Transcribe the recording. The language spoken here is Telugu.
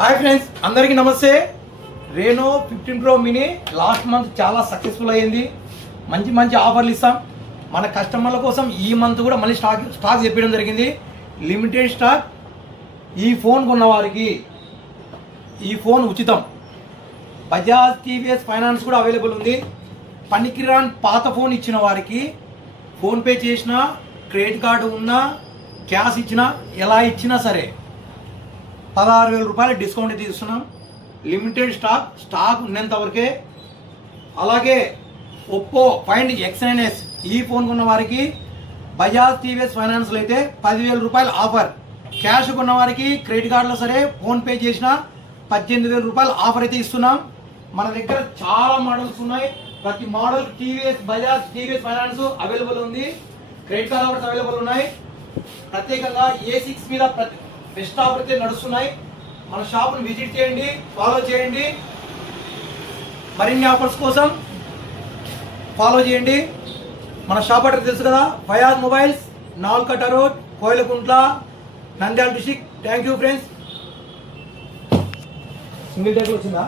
హాయ్ ఫ్రెండ్స్, అందరికీ నమస్తే. రేనో 15 Pro మినీ లాస్ట్ మంత్ చాలా సక్సెస్ఫుల్ అయ్యింది. మంచి మంచి ఆఫర్లు ఇస్తాం మన కస్టమర్ల కోసం. ఈ మంత్ కూడా మళ్ళీ స్టాక్ చెప్పడం జరిగింది. Limited stock. ఈ ఫోన్ కొన్న వారికి ఈ ఫోన్ ఉచితం. బజాజ్ టీవీఎస్ ఫైనాన్స్ కూడా అవైలబుల్ ఉంది. పనికిరాన్ పాత ఫోన్ ఇచ్చిన వారికి ఫోన్పే చేసినా, క్రెడిట్ కార్డు ఉన్నా, క్యాష్ ఇచ్చినా, ఎలా ఇచ్చినా సరే 16,000 రూపాయల డిస్కౌంట్ అయితే ఇస్తున్నాం. లిమిటెడ్ స్టాక్ ఉన్నంత వరకే. అలాగే ఒప్పో ఫైండ్ X9s ఈ ఫోన్ కొన్న వారికి బజాజ్ టీవీఎస్ ఫైనాన్స్లో అయితే 10,000 రూపాయల ఆఫర్. క్యాష్ కొన్న వారికి క్రెడిట్ కార్డులో సరే ఫోన్పే చేసిన 18,000 రూపాయల ఆఫర్ అయితే ఇస్తున్నాం. మన దగ్గర చాలా మోడల్స్ ఉన్నాయి. ప్రతి model TVS Bajaj TVS finance available ఉంది. క్రెడిట్ కార్డ్ ఆఫర్స్ అవైలబుల్ ఉన్నాయి. ప్రత్యేకంగా A6 మీద బెస్ట్ ఆఫర్ అయితే నడుస్తున్నాయి. మన షాప్ను విజిట్ చేయండి, ఫాలో చేయండి. మరిన్ని ఆఫర్స్ కోసం ఫాలో చేయండి. మన షాప్ అడ్రస్ తెలుసు కదా, Fayaz mobiles, Nalkatta road, Koilakuntla, Nandyal district. Thank you friends. Single take వచ్చిందా?